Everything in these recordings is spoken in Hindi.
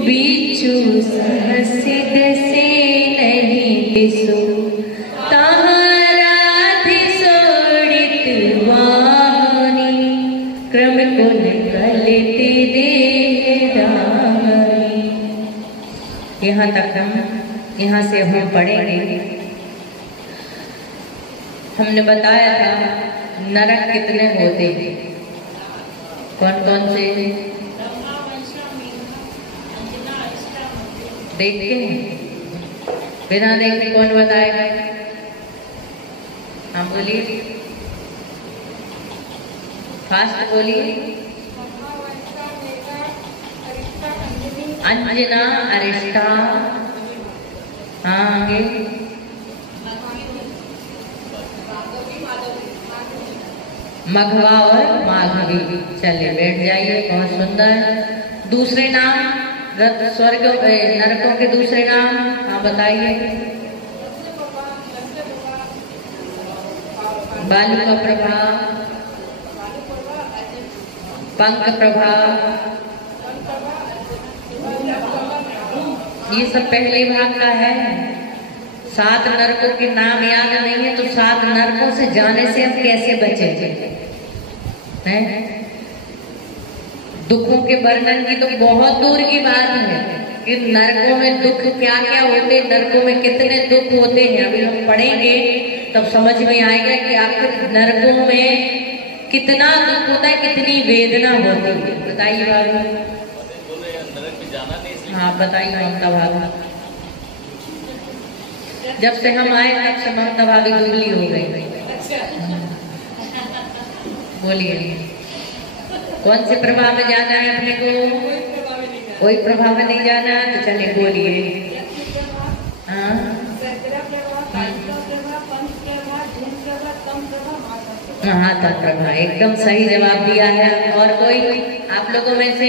बीचू सहसिद से नहीं दिसो ताहारा सोड़ित वाणी क्रम को निकलते देदानी। यहाँ तक यहाँ से हम पढ़ेंगे। हमने बताया था नरक कितने होते हैं, कौन कौन से देखते हैं? बिना देखे कौन बताएगा? हाँ बोलिए, फास्ट बोलिए। अंजना, अरिष्टा, हाँ आगे मघवा और माघवी। चलिए बैठ जाइए, बहुत सुंदर। दूसरे नाम स्वर्ग नरकों के दूसरे नाम हाँ बताइए। बालू का प्रभा, पंख प्रभा, ये सब पहले भाग का है। 7 नरकों के नाम याद नहीं है तो 7 नरकों से जाने से हम कैसे बचेंगे? दुखों के वर्णन की तो बहुत दूर की बात है कि नरकों में दुख क्या क्या होते, नरकों में कितने दुख होते हैं। अभी हम पढ़ेंगे तब समझ में आएगा कि आखिर नरकों में कितना दुख होता है, कितनी वेदना होती है। बताइए बाबू। हाँ बताइए ममता भाभी। जब से हम आए तब से ममता भाभी दुबली हो गई। बोलिए कौन से प्रभाव में जाना है अपने को? कोई प्रभाव में नहीं जाना तो चलिए बोलिए। हाँ महातम प्रभा, एकदम सही जवाब दिया है। और कोई आप लोगों में से?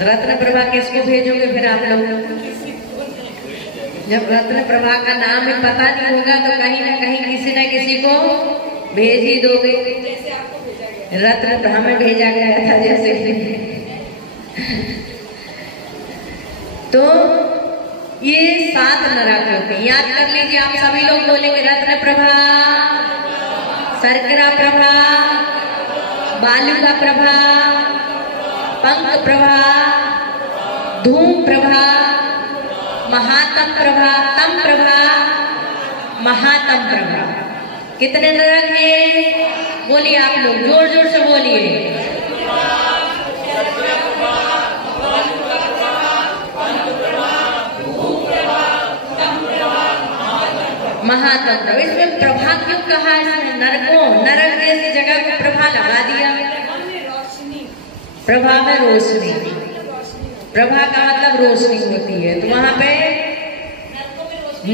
रत्न प्रभा किसको भेजोगे फिर आप लोग? जब रत्न प्रभा का नाम ही पता नहीं होगा तो कहीं ना कहीं किसी न किसी को भेज ही दोगे। रत्न प्रभा में भेजा गया था जैसे। तो ये 7 नरक होते, याद कर लीजिए। आप सभी लोग बोलेंगे रत्न प्रभा, शर्करा प्रभा, बालुका प्रभा, पंख प्रभा, धूम प्रभा, महातम प्रभा, तम प्रभा, महातम प्रभा। कितने नरक हैं? बोलिए आप लोग, जोर जोर से बोलिए। महातम प्रभा। इसमें प्रभा क्यों कहा? इसमें नरकों, नरक जैसी जगह को प्रभा लगा दिया। प्रभा में रोशनी, प्रभा का मतलब रोशनी होती है। तो वहां पे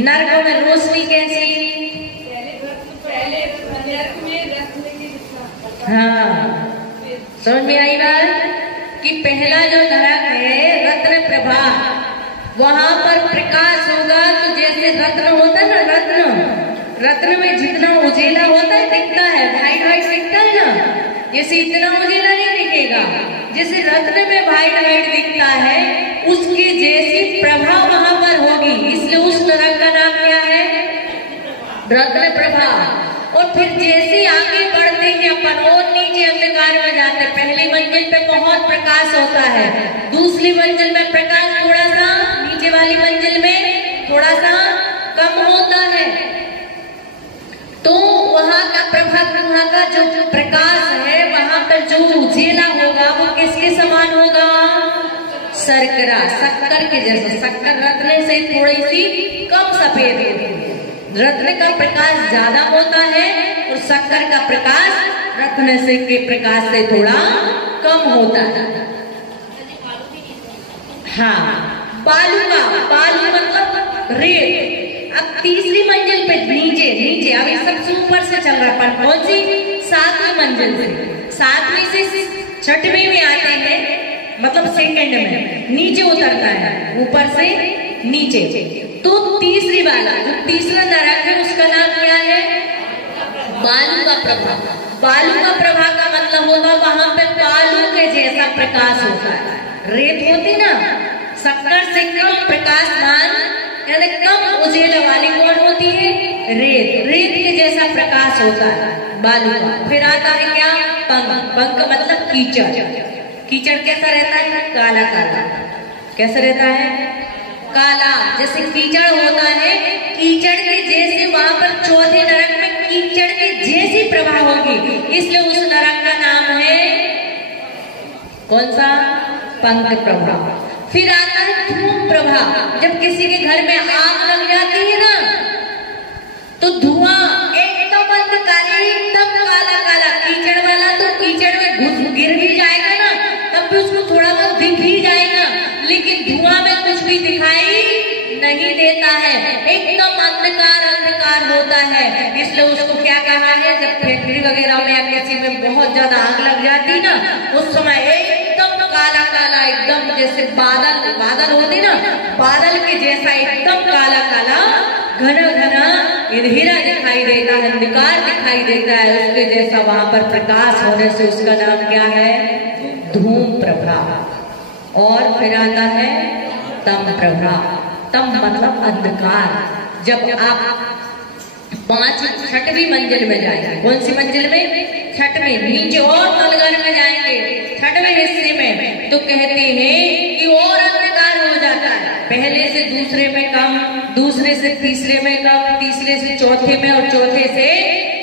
नरकों में रोशनी कैसी? हाँ समझ में आई बात? कि पहला जो नरक है रत्न प्रभा, वहां पर प्रकाश होगा। तो जैसे रत्न होता है ना, रत्न में जितना उजेला होता है दिखता है, व्हाइट व्हाइट दिखता है ना, जैसे इतना उजेला नहीं दिखेगा। जैसे रत्न में व्हाइट व्हाइट दिखता है उसकी जैसी प्रभा वहां पर होगी। इसलिए उस नरक का नाम क्या है? रत्न प्रभा। और फिर जैसे आगे बढ़ते हैं अपन और नीचे अंधकार में जाते हैं, पहली मंजिल पे बहुत प्रकाश होता है, दूसरी मंजिल में प्रकाश थोड़ा सा, नीचे वाली मंजिल में थोड़ा सा कम होता है। तो वहां का प्रभा, वहां का जो प्रकाश है, वहां पर जो उजेला होगा वो किसके समान होगा? शर्करा, शक्कर के जैसा। शक्कर रत्न से थोड़ी सी कम सफेद होती है। रत्न का प्रकाश ज्यादा होता है और शक्कर का प्रकाश रत्न से के प्रकाश से थोड़ा कम होता है। हाँ बालू का, बालू मतलब रेत। अब तीसरी मंजिल पे नीचे नीचे, अभी सबसे ऊपर से चल रहा है, कौन सी? 7वीं मंजिल से, 7वीं से 6वीं में आते हैं, मतलब सेकंड में नीचे उतरता है, ऊपर से नीचे। तो तीसरी वाला जो तीसरा नरक है उसका नाम क्या है? बालू का प्रभा। बालू का प्रभा का मतलब होगा वहां पे बालू के जैसा प्रकाश होता है। रेत होती ना, शक्कर से कम प्रकाशमान यानी कम उजेला वाली कौन होती है? रेत। रेत के जैसा प्रकाश होता है बालू का। फिर आता है क्या? पंख। पंख मतलब कीचड़। कीचड़ कैसा रहता है? काला काला। कैसा रहता है? काला। जैसे कीचड़ होता है, कीचड़ के जैसे वहां पर चौथे नरक में कीचड़ के जैसी प्रभा होगी, इसलिए उस नरक का नाम है कौन सा? पंख प्रभा। फिर आता है धूम प्रभा। जब किसी के घर में आग लग जाती है ना, तो धुआं एकदम अंधकार, एकदम काला काला। कीचड़ वाला तो कीचड़ में घुस गिर भी जाएगा ना, तब भी उसको थोड़ा बहुत दिख ही जाएगा, लेकिन धुआं में कुछ भी दिखाई नहीं देता है, एकदम अंधकार अंधकार होता है। इसलिए उसको क्या कहा है? जब फैक्ट्री वगैरह में या किसी में बहुत ज्यादा आग लग जाती ना, उस समय एकदम काला काला, एकदम जैसे बादल बादल होते ना, बादल के जैसा एकदम काला काला घना घना अंधेरा दिखाई देता है, अंधकार दिखाई देता है, उसके जैसा वहां पर प्रकाश होने से उसका नाम क्या है? धूम प्रभा। और फिर आता है तम प्रभा। तम मतलब अंधकार। जब आप 6वीं मंजिल में जाएंगे, कौन सी मंजिल में? 6वीं। नीचे और तलगर में जाएंगे 6वें हिस्से में, तो कहते हैं कि और अंधकार हो जाता है। पहले से दूसरे में कम, दूसरे से तीसरे में कम, तीसरे से चौथे में, और चौथे से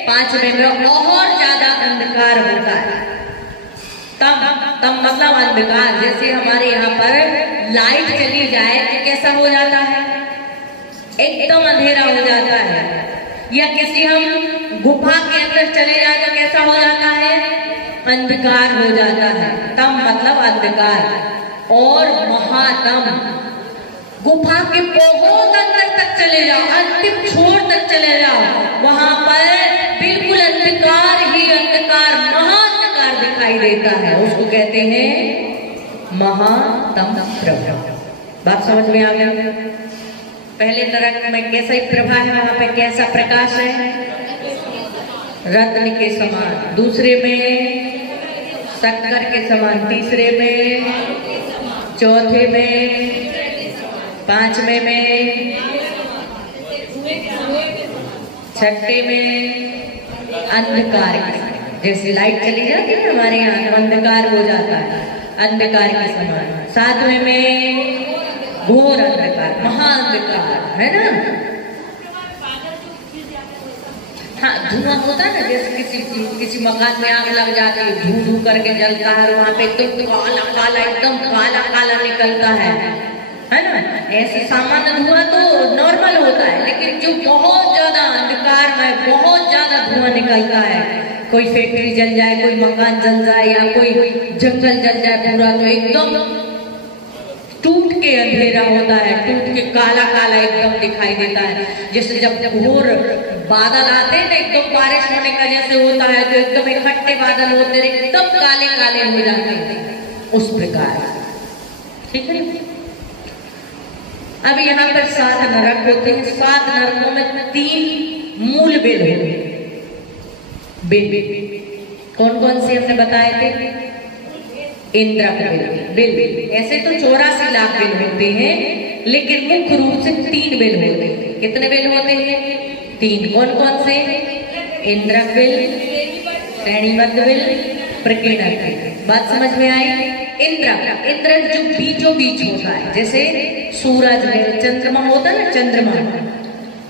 5वें में और ज्यादा अंधकार होता है। तम मतलब अंधकार। जैसे हमारे यहाँ पर लाइट चली जाए तो कैसा हो जाता है? एकदम अंधेरा हो जाता है। या किसी हम गुफा के अंदर चले जाए तो कैसा हो जाता है? अंधकार हो जाता है। तम मतलब अंधकार। और महातम, गुफा के बहुत अंदर तक चले जाओ, अंतिम छोर तक चले जाओ, वहां पर बिल्कुल अंधकार ही अंधकार, महाअंधकार दिखाई देता है, उसको कहते हैं महातम प्रभा। बात समझ में आ गया? पहले नरक में कैसा ही प्रभा है, वहां पे कैसा प्रकाश है? रत्न के समान। दूसरे में शक्कर के समान। तीसरे में, चौथे में, 5वें में, 6ठे में अंधकार के, जैसे लाइट चली जाती है हमारे यहाँ तो अंधकार हो जाता है, अंधकार के समान। 7वें में घोर अंधकार, महाअंधकार, है ना? हाँ, धुआं होता है ना, जैसे किसी मकान में आग लग जाती है, धू धू करके जलता है, वहां पे एकदम काला काला, एकदम काला काला निकलता है ना? ऐसे सामान्य धुआं तो नॉर्मल होता है, लेकिन जो बहुत ज्यादा अंधकार में बहुत ज्यादा धुआं निकलता है, कोई फैक्ट्री जल जाए, कोई मकान जल जाए, या कोई जंगल जल जाए पूरा, तो एकदम टूट के अंधेरा होता है, टूट के काला काला एकदम दिखाई देता है। जैसे जब घोर बादल आते हैं ना, एकदम बारिश होने का जैसे होता है, तो एकदम इकट्ठे बादल होते हैं, एकदम काले काले हो जाते हैं, उस प्रकार। ठीक है? अब यहाँ पर 7 नरक होते हैं। 7 नरकों में 3 मूल बेल होते हैं। बेल कौन कौन से हमने बताए थे? इंद्रक बेल। ऐसे तो 84 लाख बेल होते हैं, लेकिन मुख्य रूप से 3 बेल होते हैं। कितने बेल होते हैं? 3। कौन कौन से? इंद्रक बेल, श्रेणीबद्ध बेल, प्रकीर्णक बेल। बात समझ में आई? इंद्रक जो बीचों बीच होता है, जैसे सूरज में चंद्रमा होता है ना,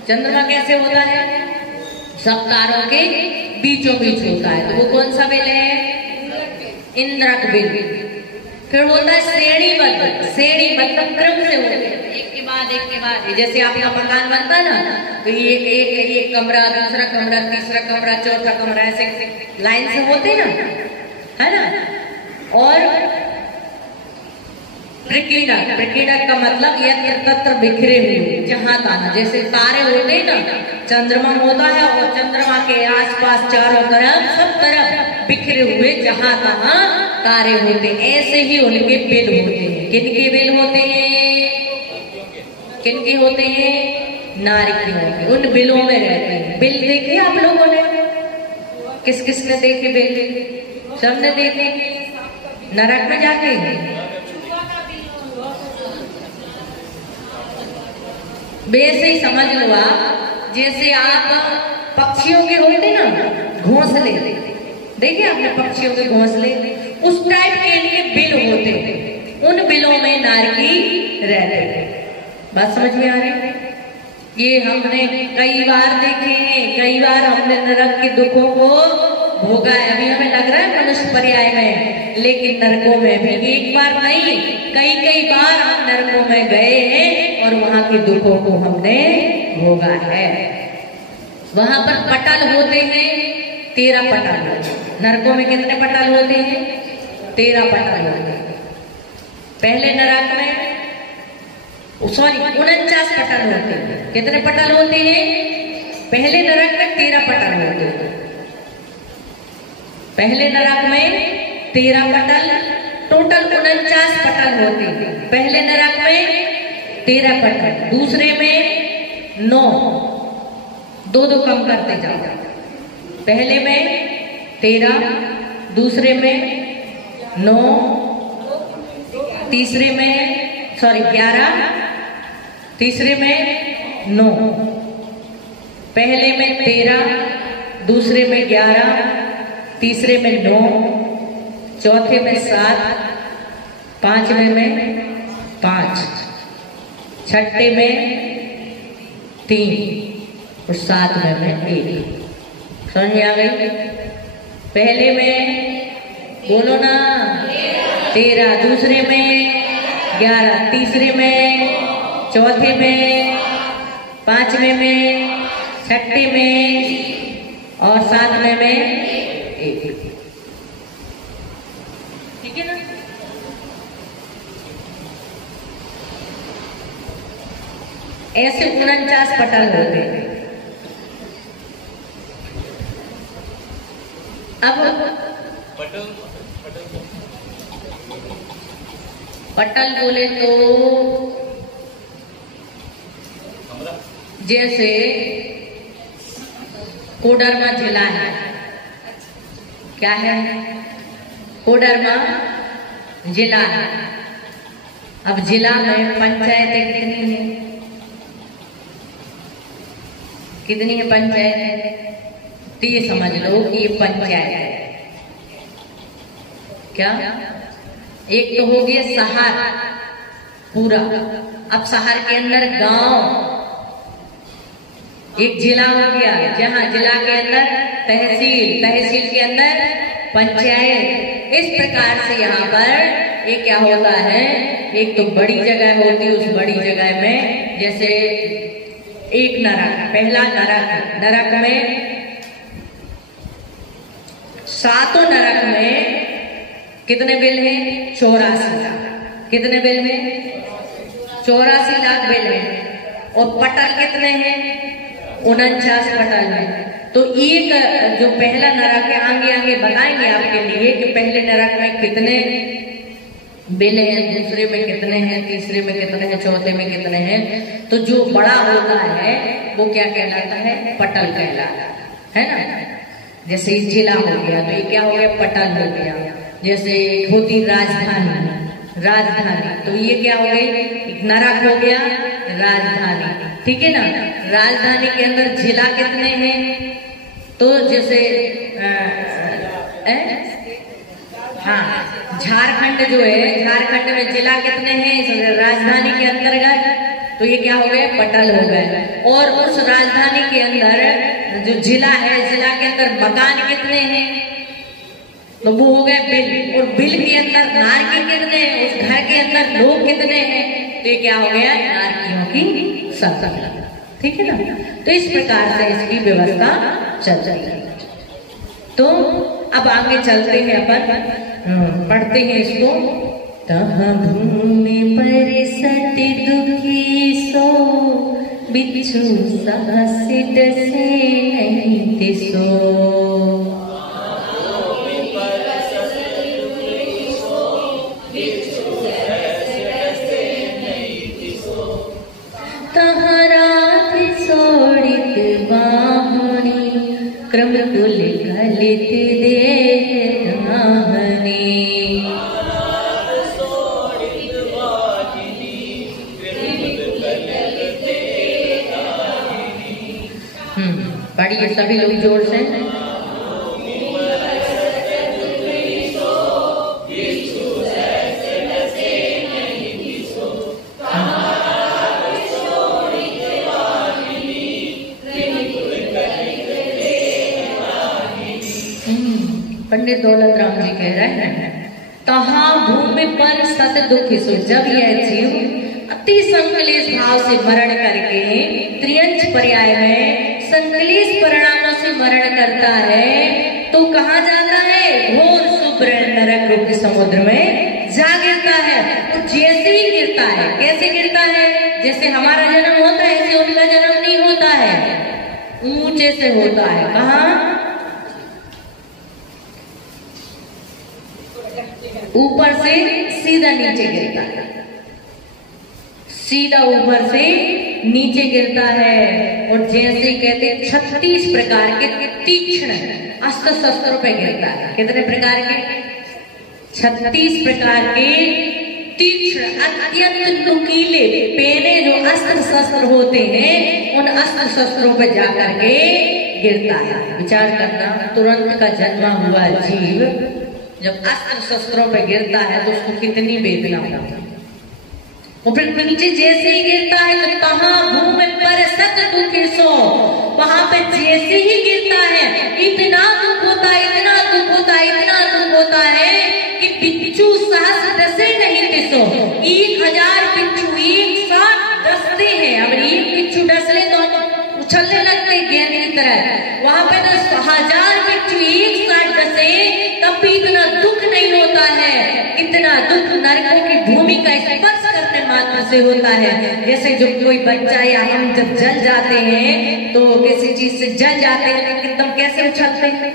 चंद्रमा कैसे होता है? सब तारों के बीचों बीच होता है, तो वो कौन सा बेल है? इंद्रक बेल। फिर होता है श्रेणीबद्ध। श्रेणी मतलब क्रम से होते हैं, एक के बाद। जैसे आपका मकान बनता है ना, तो ये एक कमरा, दूसरा कमरा, तीसरा कमरा, चौथा कमरा, ऐसे लाइन से होते ना, है ना? और प्रकीर्णक का मतलब यत्र तत्र बिखरे हुए, जहां तहां। जैसे तारे होते ना, चंद्रमा होता है, और चंद्रमा के आसपास चारों तरफ, सब तरफ बिखरे हुए जहां तहां तारे होते, ऐसे ही उनके बेल होते हैं। किनके बेल होते हैं? किनके होते हैं? नारियों के। उन बिलों में रहते हैं। बिल देखे आप लोगों ने? किस किस ने देखे बिल? सबने देखे। नरक में जाके वैसे ही समझ लो आप, जैसे आप पक्षियों के होते ना घोंसले, देखिए आपने पक्षियों के घोंसले, उस टाइप के लिए बिल होते थे, उन बिलों में नारकी रहते थे। बात समझ में आ रही है? ये हमने कई बार देखे हैं, कई बार हमने नरक के दुखों को भोगा है। अभी हमें लग रहा है मनुष्य पर्याय में, लेकिन नरकों में भी एक बार नहीं कई कई बार हम नरकों में गए हैं और वहां के दुखों को हमने भोगा है। वहां पर पटल होते हैं 13 पटल। नरकों में कितने पटल होते हैं? 13 पटल होते हैं। पहले नरक में 49 पटल होते हैं। कितने पटल होते हैं? पहले नरक में 13 पटल होते हैं। पहले नरक में 13 पटल, टोटल 49 पटल होते हैं। पहले नरक में 13 पटल, दूसरे में 9, 2 कम करते जाओ। पहले में 13, दूसरे में 9, तीसरे में 11, तीसरे में 9, पहले में 13, दूसरे में 11, तीसरे में 9, चौथे में 7, पांचवें में 5, छठे में 3 और सातवें में 1। समझ में आ गई? पहले में बोलो ना 13, दूसरे में 11, तीसरे में, चौथे में, पांचवें में, छठे में और सातवें में 1। ठीक है ना? ऐसे 49 पटल होते हैं। अब पटल बोले तो जैसे कोडरमा जिला है, क्या है? कोडरमा जिला है। अब जिला में पंचायतें कितनी है? कितनी है पंचायत? तो ये समझ लो कि ये पंचायत है। क्या? एक तो हो गया शहर पूरा, अब शहर के अंदर गांव, एक जिला हो गया, जहां जिला के अंदर तहसील, तहसील के अंदर पंचायत। इस प्रकार से यहाँ पर ये क्या होता है, एक तो बड़ी जगह होती है, उस बड़ी जगह में जैसे एक नरक, पहला नरक, नरक में 7 नरक में कितने बिल हैं? 84 लाख। कितने बिल हैं? 84 लाख बिल हैं। और पटल कितने हैं? 49 पटल हैं। तो एक जो पहला नरक है, आगे आगे बताएंगे आपके लिए कि पहले नरक में कितने बिल हैं, दूसरे में कितने हैं, तीसरे में कितने हैं, चौथे में कितने हैं। तो जो बड़ा होता है वो क्या कहलाता है? पटल कहलाता है ना। जैसे जिला हो गया तो ये क्या हो गया? पटल हो गया। जैसे होती राजधानी, राजधानी, तो ये क्या हो गई? एक नरक हो गया, राजधानी। ठीक है ना? राजधानी के अंदर जिला कितने हैं? तो जैसे हाँ, झारखंड जो है, झारखंड में जिला कितने हैं राजधानी के अंतर्गत? तो ये क्या हो गए? पटल हो गए। और उस राजधानी के अंदर जो जिला है, जिला के अंदर मकान कितने हैं? तो वो हो गए बिल। और बिल के अंदर नारकी कितने हैं? उस घर के अंदर लोग कितने हैं? तो ये क्या हो गया? नारकियों की संख्या। ठीक है ना? तो इस प्रकार से इसकी व्यवस्था चल रही है। तो अब आगे चलते हैं, अपन पढ़ते हैं इसको। तहाँ भूमि पर सती दुखी सो, बिच्छू सास डसे नहीं तिसो। तहाँ रात सोड़ित बाहुनी, क्रम कुल गलित दे राहनी। आइए सभी लोग जोर से। पंडित दौलत राम जी कह रहे हैं, तहाँ भूमि पर सत दुखी सो, जब यह जीव अति संकलेश भाव से मरण करके त्रियंच पर्याय में संकलेश परिणामों से मरण करता है तो कहाँ जाता है? घोर शुभ्र नरक रूप के समुद्र में जा गिरता है। तो जैसे ही गिरता है, कैसे गिरता है? जैसे हमारा जन्म होता है ऐसे उनका जन्म नहीं होता है, ऊंचे से होता है। कहाँ? ऊपर से सीधा नीचे गिरता है, सीधा ऊपर से नीचे गिरता है। और जैसे कहते 36 प्रकार के तीक्ष्ण अस्त्र शस्त्रों पे गिरता है। कितने प्रकार के? 36 प्रकार के तीक्ष्ण अत्यंत नुकीले पेने जो अस्त्र शस्त्र होते हैं उन अस्त्र शस्त्रों पे जाकर के गिरता है। विचार करना, तुरंत का जन्मा हुआ जीव जब अस्त्र शस्त्रों पे गिरता है तो उसको कितनी वेदना होती है। और फिर नीचे जैसे ही गिरता है तो तहाँ भूमि पर सत दुखी सो, वहां पे जैसे ही गिरता है इतना दुख होता है, इतना दुख होता है, इतना दुख होता है कि बिच्छू साहस डसे नहीं तिसो। 1000 बिच्छू एक साथ डसते हैं। अब एक बिच्छू डस ले तो उछलने लगते गेंद की तरह। वहां पे तो 1000 बिच्छू एक साथ डसे तब भी इतना दुख नहीं होता है। इतना दुख नरकों की भूमि का स्पर्श करने मात्र से होता है। जैसे जो कोई बच्चा या हम जब जल जाते हैं तो किसी चीज से जल जाते हैं तो एकदम कैसे उछलते हैं?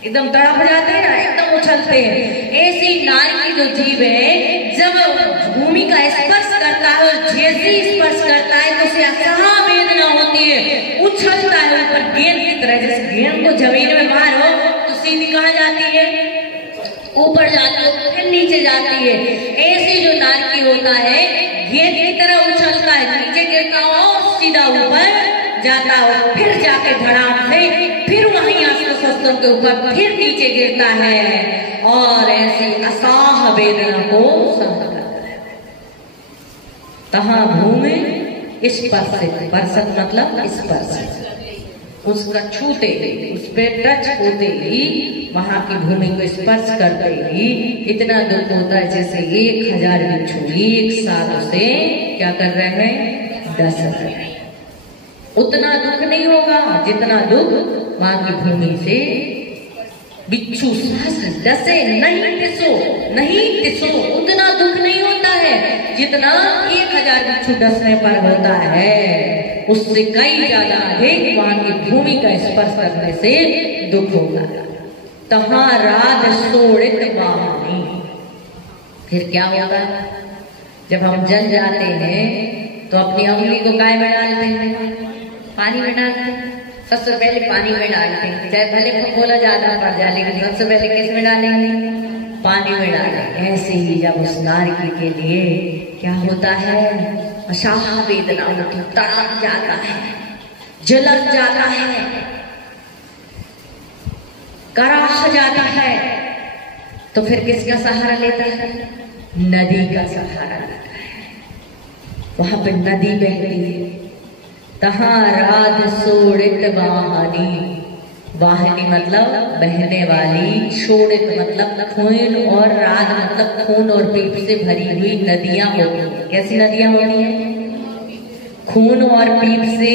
एकदम तड़प जाते हैं ना, एकदम उछलते हैं। ऐसे ही नारी जो जीव है जब भूमि का स्पर्श करता है और जैसे ही स्पर्श करता है तो उसे असहा वेदना होती है, उछलता है ऊपर गेंद की तरह। जैसे गेंद को जमीन में मारो तो सीधी कहाँ जाती है? ऊपर जाती है, फिर नीचे जाती है। ऐसे जो नारकी होता है गेंद की तरह उछलता है, नीचे गिरता हो सीधा ऊपर जाता हो, फिर जाके धड़ाम से फिर वहीं अस्त्र शस्त्रों के ऊपर फिर नीचे गिरता है और ऐसी असाह वेदना को सहन करता है। तहाँ भूमि स्पर्श, स्पर्श मतलब स्पर्श, उसका छूते उस पे टच होते ही वहां की भूमि को स्पर्श करते ही इतना दुख होता है जैसे 1000 बिच्छू एक साथ उसे क्या कर रहे हैं? डस रहे हैं। उतना दुख नहीं होगा जितना दुख वहां की भूमि से बिच्छू सास डसे नहीं टिसो, नहीं टिसो, उतना दुख नहीं होता है जितना 1000 बिच्छू डसने पर होता है। उससे कई ज्यादा अधिक वहां की भूमि का स्पर्श करने से दुख होगा। तहाँ रात सोड़ित वाहनी। फिर क्या होगा? जब हम जल जाते हैं तो अपनी उंगली को काय में डालते हैं? पानी में डालते हैं। सबसे पहले पानी में डालते हैं, चाहे भले बोला ज्यादा पड़ जाए लेकिन सबसे पहले किस में डालेंगे? पानी में डालेंगे। ऐसे ही जब उस नारकी के लिए क्या होता है? अशाह वेदना होती, तड़प जाता है, जलन जाता है, कराह जाता है, तो फिर किसका सहारा लेता है? नदी का सहारा लेता है। वहां पे नदी बहती है। तहाँ राध सोड़ित वाहनी, वाहनी मतलब बहने वाली, शोड़ित मतलब खून और राध मतलब खून और पीप से भरी हुई नदियां होती हैं। कैसी नदियां होती हैं? खून और पीप से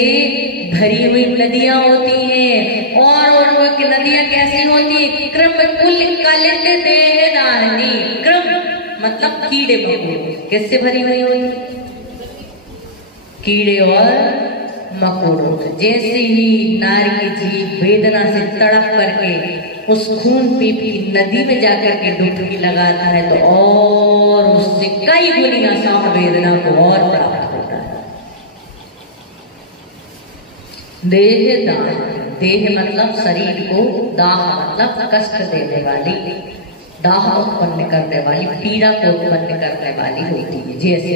भरी हुई नदियां होती हैं। और वो नदियां कैसी होती है? क्रम कुल कलित देहदानी, क्रम मतलब कीड़े मकोड़े। किससे भरी हुई होती? कीड़े और मकोड़ों। जैसे ही नारी जीव वेदना से तड़प करके उस खून पीप की नदी में जाकर के डुबकी लगाता है तो और उससे कई गुनी असाह वेदना को और प्राप्त होता है। देह दाह, देह मतलब शरीर को, दाह मतलब कष्ट देने वाली, दाह उत्पन्न करने वाली, पीड़ा को उत्पन्न करने वाली होती है। जैसे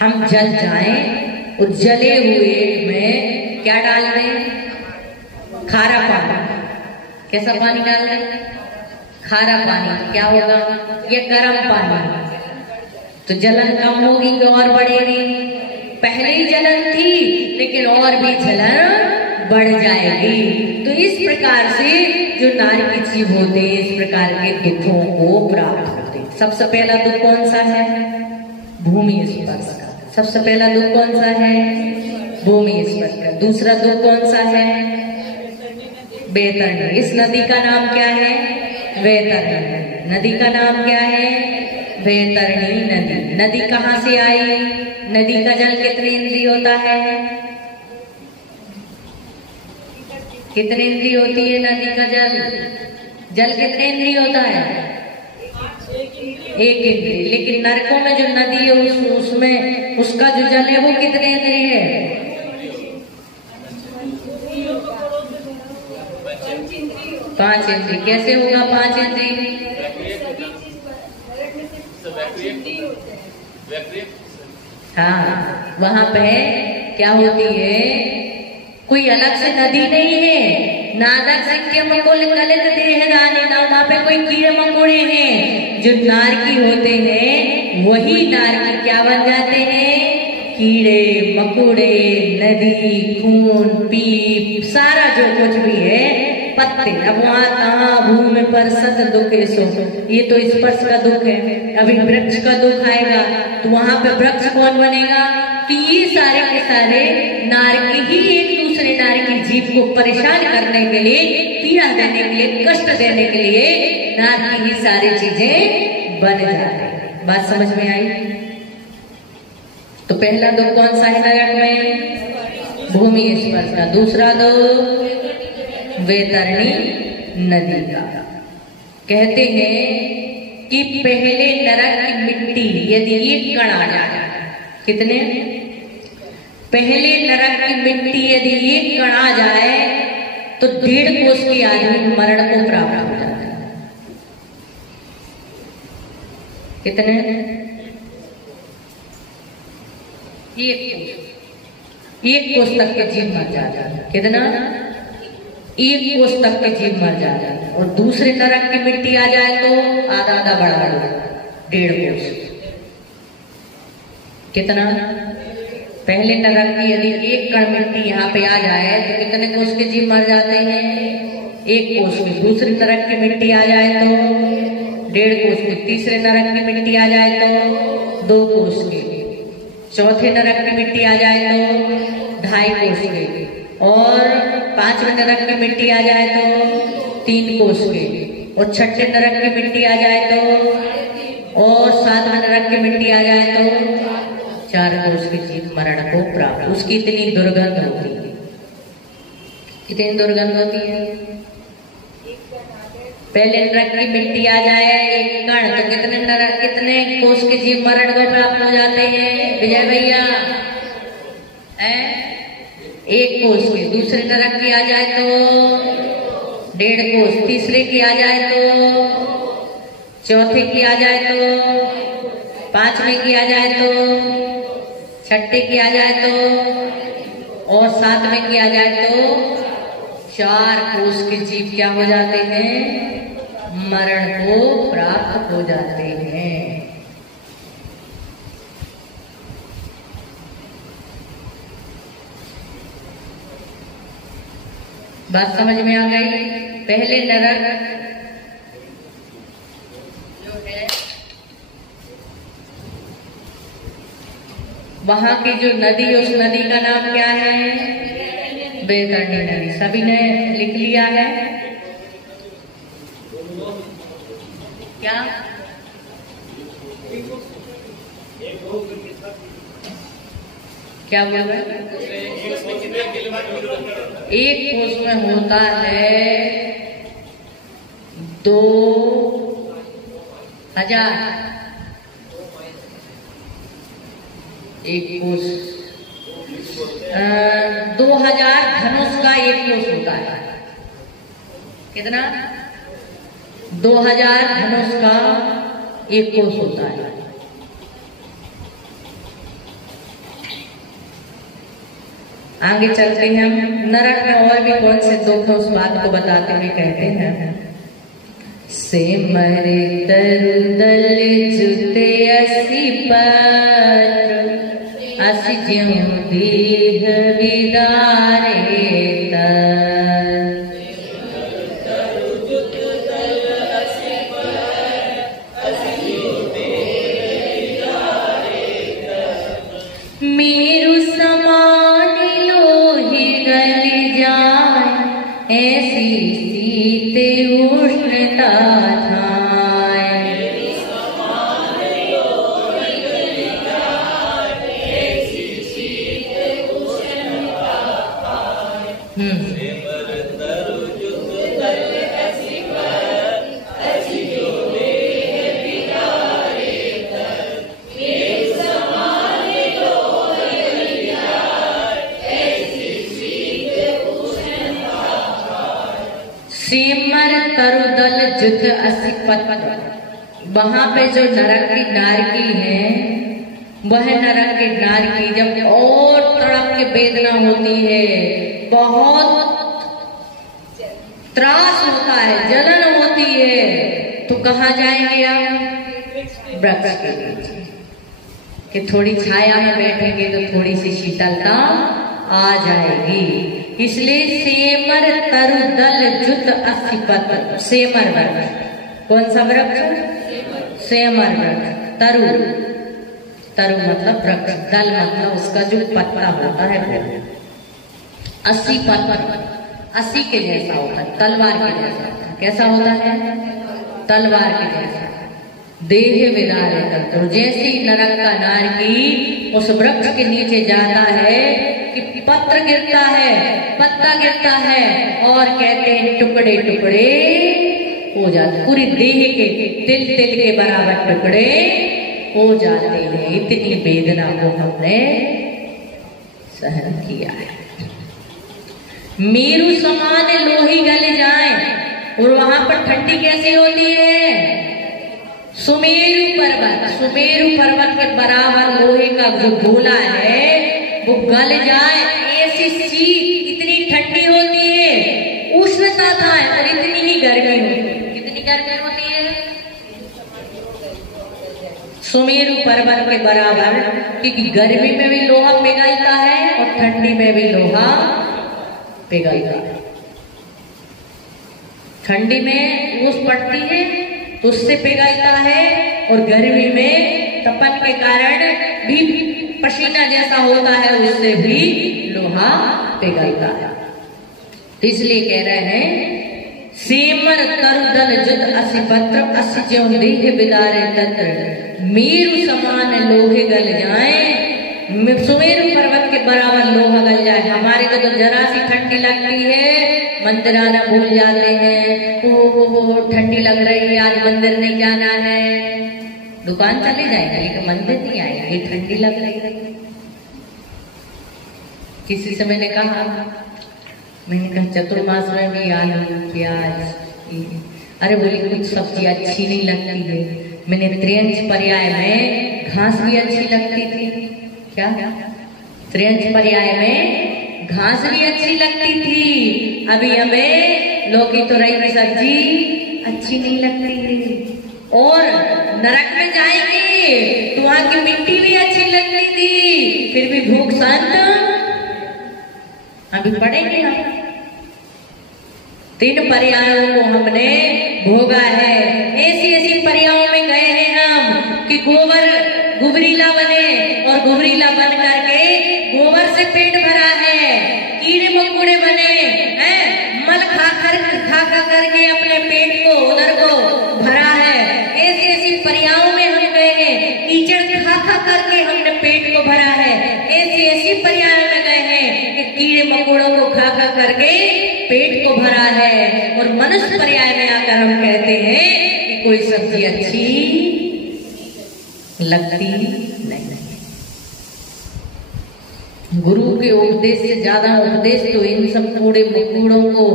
हम जल जाएं, उस जले हुए में क्या डाल दें? खारा पानी, कैसा पानी डाल रहे? खारा पानी। क्या होगा? ये गर्म पानी, तो जलन कम होगी तो और बढ़ेगी। पहले ही जलन थी लेकिन और भी जलन बढ़ जाएगी। तो इस प्रकार से जो नारकी जीव होते हैं इस प्रकार के दुखों को प्राप्त होते हैं। सबसे पहला दुख कौन सा है? भूमि स्पर्श का। सबसे पहला दुख कौन सा है? भूमि स्पर्श का। दूसरा दुख कौन सा है? वैतरणी। इस नदी का नाम क्या है? वैतरणी। नदी का नाम क्या है? वैतरणी नदी। नदी कहाँ से आई? नदी का जल कितने इंद्रिय होता है? कितने इंद्रिय होती है नदी का जल? जल कितने इंद्रिय होता है? एक इंद्रिय। लेकिन नरकों में जो नदी है उसमें उसका जो जल है वो कितने इंद्रिय है? 5 इंद्रिय। कैसे होगा 5 इंद्रिय? हाँ, वहां पे क्या होती है? कोई अलग से नदी नहीं है। नादक सिक्के मकोल कलित देहदानी ना, वहां पे कोई कीड़े मकोड़े हैं। जो नारकी होते हैं वही नारकी क्या बन जाते हैं? कीड़े मकोड़े, नदी, खून, पीप, सारा जो कुछ भी है, पत्ते। अब वहाँ कहाँ भूमि पर सत दुख सो, ये तो स्पर्श का दुख है। अभी वृक्ष का दुख आएगा तो वहां पे वृक्ष कौन बनेगा? तो ये सारे के सारे नारकी ही एक दूसरे नारकी जीव को परेशान करने के लिए, पीड़ा देने के लिए, कष्ट देने के लिए नारकी ही सारी चीजें बन जाते हैं। बात समझ में आई? तो पहला दुख कौन सा है नरक में? भूमि स्पर्श का। दूसरा दुख वैतरणी नदी का। कहते हैं कि पहले नरक की मिट्टी यदि एक कण आ जाए, कितने? पहले नरक की मिट्टी यदि एक कण आ जाए तो 1.5 कोस के आदमी मरण को प्राप्त हो जाता है। कितने? 1 कोस तक के जीव मर जाता है। कितना? 1 कोस तक के जीव मर जाता है। और दूसरे नरक की मिट्टी आ जाए तो आधा आधा बढ़ा लो, 1.5 कोस। कितना? पहले नरक की यदि 1 कण मिट्टी यहाँ पे आ जाए तो कितने कोस के जीव मर जाते हैं? 1 कोस के। दूसरे नरक की मिट्टी आ जाए तो 1.5 कोस के। तीसरे नरक की मिट्टी आ जाए तो 2 कोस के। चौथे नरक की मिट्टी आ जाए तो 2.5 कोस के। और 5वें नरक की मिट्टी आ जाए तो 3 कोस के। और 6ठे नरक की मिट्टी आ जाए तो, और 7वें नरक की मिट्टी आ जाए तो 4 कोस के जीव मरण को प्राप्त। उसकी इतनी दुर्गंध होती है। कितनी दुर्गंध होती है? पहले नरक की मिट्टी आ जाए 1 कण तो कितने कोस के जीव मरण को प्राप्त हो जाते हैं विजय भैया? 1 कोस के। दूसरे नरक की आ जाए तो 1.5 कोस। तीसरे की आ जाए तो, चौथे की आ जाए तो, 5वें की आ जाए तो, 6ठे की आ जाए तो, और 7वें की आ जाए तो 4 कोस के जीव क्या हो जाते हैं? मरण को प्राप्त हो जाते हैं। बात समझ में आ गई? पहले नरक जो है वहां की जो नदी, उस नदी का नाम क्या है? वैतरणी नदी। सभी ने लिख लिया है क्या? क्या बोल रहे? 1 कोस में होता है 2000। 1 कोस 2000 धनुष का 1 कोस होता है। कितना? 2000 धनुष का 1 कोस होता है। आगे चलते हैं हम। नरक में और भी कौन से दुख है उस बात को बताते हुए कहते हैं, सिमर तरुदल जुते असि पत्र असि ज्यों देह विदारे मेरु समान लोहे गल जाए ऐसी सीते उष्णता सिमर तरुदल जुत असि पत्र। वहां पे जो नरक की नारकी है, वह नरक की नारकी जब और तड़प के वेदना होती है, बहुत त्रास होता है, जलन होती है, तो कहाँ जाएंगे आप? वृक्ष के नीचे, कि थोड़ी छाया में बैठेंगे तो थोड़ी सी शीतलता आ जाएगी। इसलिए सेमर तरुदल जुत असि पत्र। सेमर वृक्ष कौन सा वृक्ष? सेमर वृक्ष। तरु, तरु मतलब वृक्ष, दल मतलब उसका जो पत्ता होता है वो। असि पत्र, असि के जैसा होता है, तलवार के जैसा होता है। कैसा होता है? तलवार के जैसा। देह विदारे तत्र, जैसी नरक का नारकी उस वृक्ष के नीचे जाता है कि पत्र गिरता है, पत्ता गिरता है, और कहते हैं टुकड़े टुकड़े हो जाते, पूरी देह के तिल तिल के बराबर टुकड़े हो जाते हैं। इतनी वेदना को हमने सहन किया है। मेरु समान लोही गल जाए, और वहां पर ठंडी कैसी होती है? सुमेरु पर्वत, सुमेरु पर्वत के बराबर लोहे का जो गोला है वो गल जाए, ऐसी शीत, इतनी ठंडी होती है, उष्णता था, और इतनी ही गर्मी होती है। कितनी गर्मी होती है? सुमेरु पर्वत के बराबर, क्योंकि गर्मी में भी लोहा पिघलता है और ठंडी में भी लोहा पिघलता है। ठंडी में ओस पड़ती है तो उससे पिघलता है, और गर्मी में तपन के कारण भी पसीना जैसा होता है, उससे भी लोहा पिघलता है। इसलिए कह रहे हैं सेमर तरुदल जुत असि पत्र असि ज्यों देह विदारे तत्र मेरु समान लोहे गल जाए। सुमेरु पर्वत के बराबर लोहा गल जाए। हमारे को तो जरा सी ठंडी लगती है, मंदिर आना भूल जाते हैं, तो ठंडी लग रही है, आज मंदिर नहीं जाना है, दुकान चले जाएंगे लेकिन मंदिर नहीं आएंगे, ठंडी लग रही है। किसी से मैंने कहा चतुर्मास में भी आलू प्याज, अरे बोली कुछ सब्जी अच्छी नहीं लगती है। मैंने त्रियंच पर्याय में घास भी अच्छी लगती थी। क्या? त्रियंच पर्याय में घास भी अच्छी लगती थी। अभी हमें लौकी तो रही सब्जी अच्छी नहीं लगती है। और नरक में जाएंगे तो वहां की मिट्टी भी अच्छी लगती थी, फिर भी भूख शांत। अभी पढ़ेंगे हम। 3 पर्यायों को हमने भोगा है। ऐसी ऐसी पर्यायों में गए हैं हम कि गुबरीला बने, और गुबरीला बन करके गोबर से पेट भरा है, कीड़े मकोड़े बने हैं, मल खा करके अपने पेट को, उदर को भरा है। ऐसी ऐसी पर्यायों में हम गए हैं, कीचड़ खा करके हमने पेट को भरा है। ऐसी ऐसी पर्यायों में गए हैं कि कीड़े मकोड़ों को खा करके पेट को भरा है। और मनुष्य पर्याय में आकर हम कहते हैं कि कोई सब्जी अच्छी लगती नहीं। गुरु के उपदेश से ज्यादा उपदेश तो इन सब कूड़े मकोड़ों को,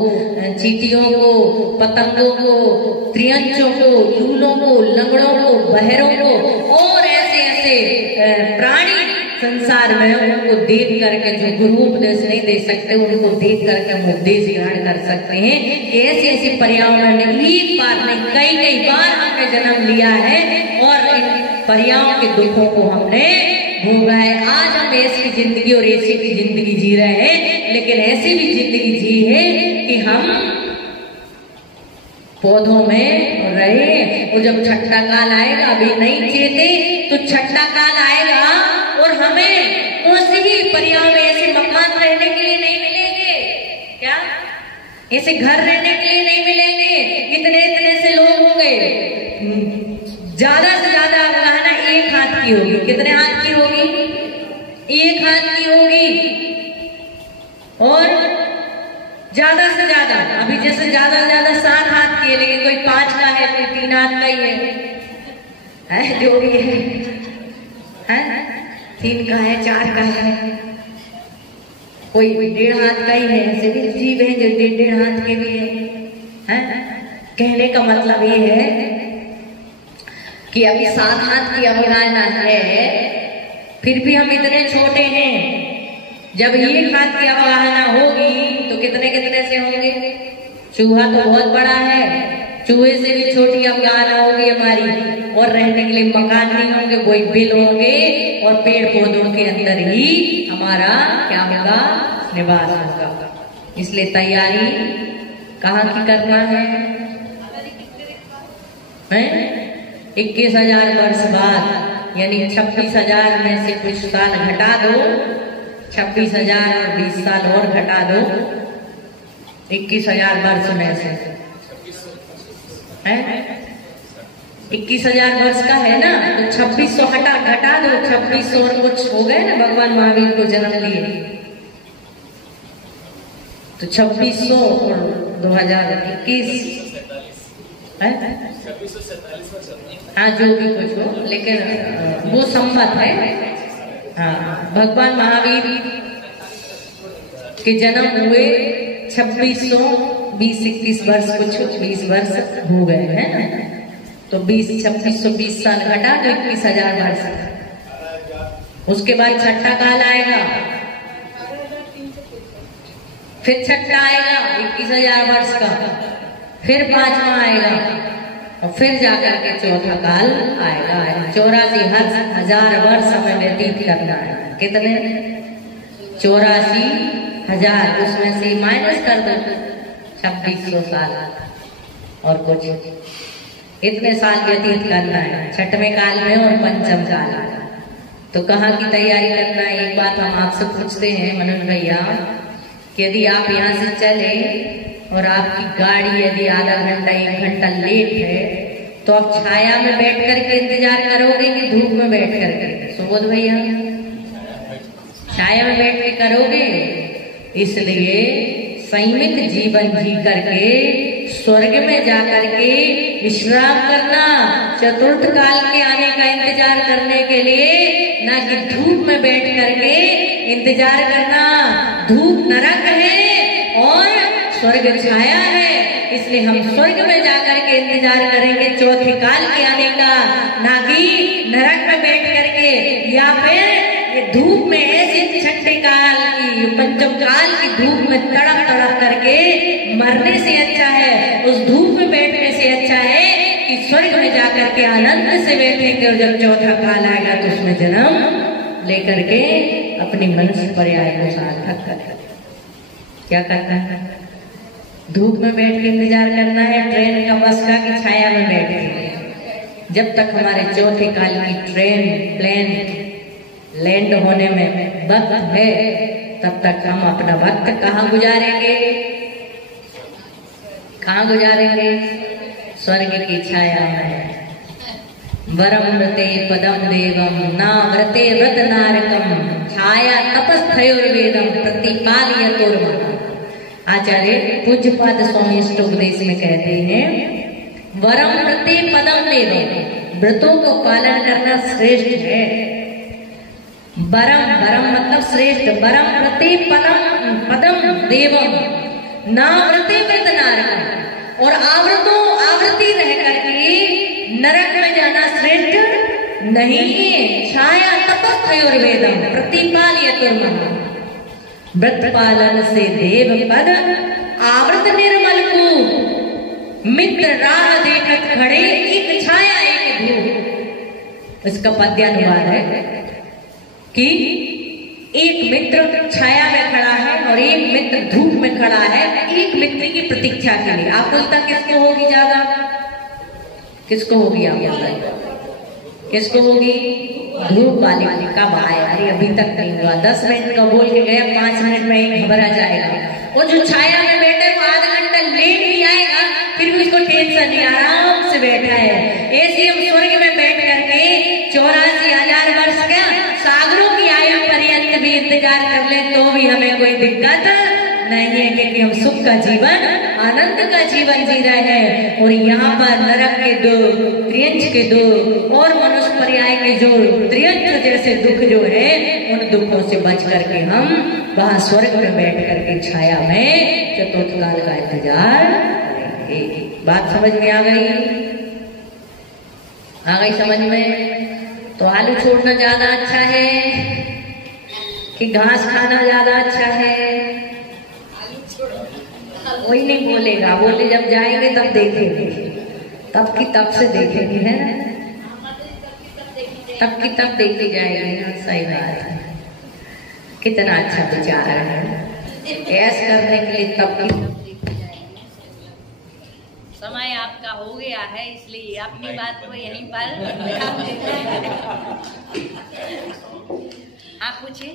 चींटियों को, पतंगों को, त्रियंचों को, लूलों को, लंगड़ों को, बहरों को और ऐसे ऐसे प्राणी संसार में उनको देख करके जो गुरु उपदेश नहीं दे सकते, उनको देख करके हम उपदेश ग्रहण कर सकते हैं। ऐसी ऐसी पर्यावरण ने एक बार नहीं कई कई बार हमने जन्म लिया है और इन पर्याओं के दुखों को हमने भोगा है। आज हम ऐसी जिंदगी और ऐसी की जिंदगी जी रहे हैं, लेकिन ऐसी भी जिंदगी जी है कि हम पौधों में रहे। वो जब छठा काल आएगा, अभी नहीं चेते तो छठा काल आएगा और हमें उसी ही पर्यावरण में ऐसे मकान रहने के लिए नहीं मिलेंगे, क्या ऐसे घर रहने के लिए नहीं मिलेंगे। इतने इतने से लोग होंगे, ज्यादा से ज्यादा अवगाहना एक हाथ की होगी। कितने हाथ की होगी? एक हाथ की होगी। और ज्यादा से ज्यादा, अभी जैसे ज्यादा से ज्यादा 7 हाथ की है, लेकिन कोई 5 का है, कोई 3 हाथ का ही है जो भी है 3 का है, 4 का है, कोई 1.5 हाथ का ही है। ऐसे भी जीव है जो 1.5 हाथ के भी है। कहने का मतलब ये है कि अभी 7 हाथ की अवगाहना है, फिर भी हम इतने छोटे हैं। जब 1 हाथ की अवगाहना होगी तो कितने कितने से होंगे? चूहा तो बहुत बड़ा है, चूहे से भी छोटी अवगाहना होगी हमारी। और रहने के लिए मकान नहीं होंगे, वही बिल होंगे और पेड़ पौधों के अंदर ही हमारा क्या होगा? निवास होगा। इसलिए तैयारी कहाँ की करना है? 21,000 वर्ष बाद, यानी 26,000 में से कुछ साल घटा दो, 26,000 और 20 साल और घटा दो 21,000 वर्ष में से है। 21,000 वर्ष का है ना, तो 2600 घटा दो। 2600 और कुछ हो गए ना, भगवान महावीर को जन्म लिए, तो 2600 और 2021 है। हाँ, जो भी कुछ हो, लेकिन वो संवत है। हाँ, भगवान महावीर के जन्म हुए 2600, 20-21 वर्ष, कुछ 20 वर्ष हो गए हैं ना, तो 2620 साल घटा तो 21,000 वर्ष। उसके बाद छठा काल आएगा, फिर छठा आएगा 21,000 वर्ष का, फिर 5वां आएगा और फिर जाकर के चौथा काल आएगा। 84,000 वर्ष हमें व्यतीत करना है। कितने? 84,000, उसमें से माइनस कर दो 2600 साल और कुछ, इतने साल व्यतीत करना है 6वें काल में और 5म काल। तो कहाँ की तैयारी करना है? एक बात हम आपसे पूछते हैं मनोज भैया, कि यदि आप यहाँ से चले और आपकी गाड़ी यदि आधा घंटा 1 घंटा लेट है, तो आप छाया में बैठ करके इंतजार करोगे कि धूप में बैठ करके? सुबोध भैया, छाया में बैठ के करोगे। इसलिए संयमित जीवन जी करके स्वर्ग में जाकर के विश्राम करना, चतुर्थ काल के आने का इंतजार करने के लिए, ना कि धूप में बैठ करके इंतजार करना। धूप नरक है और स्वर्ग छाया है, इसलिए हम स्वर्ग में जाकर के इंतजार करेंगे चौथे काल के आने का, ना कि नरक में बैठ करके या फिर ये धूप में ऐसे छठे काल की 5म काल की धूप में तड़प तड़प करके मरने से अच्छा है, उस धूप में बैठने से अच्छा है कि स्वर्ग में जाकर के आनंद से बैठेंगे और जब चौथा काल आएगा तो उसमें जन्म लेकर के अपनी मनुष्य पर्याय को सार्थक करें। क्या करना है? धूप में बैठ के इंतजार करना है, ट्रेन का, बस का, कि छाया में बैठ के। जब तक हमारे चौथे काल की ट्रेन, प्लेन लैंड होने में वक्त है, तब तक हम अपना वक्त कहाँ गुजारेंगे? कहाँ गुजारेंगे? स्वर्ग की छाया में। वरम व्रते पदम देवम ना व्रते व्रत नारकम छाया तपस्थयोर्वेदम प्रतिपालयतोर्मनः। आचार्य पूज्यपाद स्वामी अष्टोपदेश में कहते हैं, वरम व्रते पदम देवम, व्रतों को पालन करना श्रेष्ठ है। वरम, वरम मतलब श्रेष्ठ, वरम व्रते पदम देवम ना व्रते व्रत नारकम, और आवृत्ति रह करके नरक में जाना श्रेष्ठ नहीं छाया तपस्योर्वेदम प्रतिपालयतुर्मः व्रत पालन से देव पद आवृत निर्मल को मित्र राह देखत खड़े एक छाया एक धूप। इसका पद्यानुवाद है कि एक मित्र छाया में खड़ा है और एक मित्र धूप में खड़ा है, एक मित्र की प्रतीक्षा के लिए। आप बोलता किसको होगी ज्यादा, किसको होगी आप बोलता, किसको होगी? धूप वाले की। कब आए? अरे अभी तक नहीं हुआ, 10 मिनट का बोल के गया, 5 मिनट में ही घबरा जाएगा। वो जो छाया में बैठे वो आधा घंटा लेट भी आएगा, फिर भी उसको टेंशन नहीं, आराम से बैठा है। ऐसे हम स्वर्ग में बैठ करके 84,000 वर्ष क्या सागरों की आयु पर्यंत भी इंतजार कर ले तो भी हमें कोई दिक्कत नहीं है, क्योंकि हम सुख का जीवन, आनंद का जीवन जी रहे हैं। और यहाँ पर नरक के दो, त्रियंच के दो और मनुष्य पर्याय के जो त्रियंच जैसे दुख जो है, उन दुखों से बच करके हम वहां स्वर्ग में बैठ करके छाया में चतुर्थकाल का इंतजार करेंगे। बात समझ में आ गई? आ गई समझ में? तो आलू छोड़ना ज्यादा अच्छा है कि घास खाना ज्यादा अच्छा है? कोई नहीं बोलेगा, बोले जब जाएंगे तब देखेंगे, तब की तब से देखेंगे, है ना? तब की तब देखते जाएंगे। सही बात है, कितना अच्छा विचार है। ऐश करने के लिए तब की तब देखते जाएंगे। समय आपका हो गया है, इसलिए अपनी बात को यहीं पर आप पूछिए।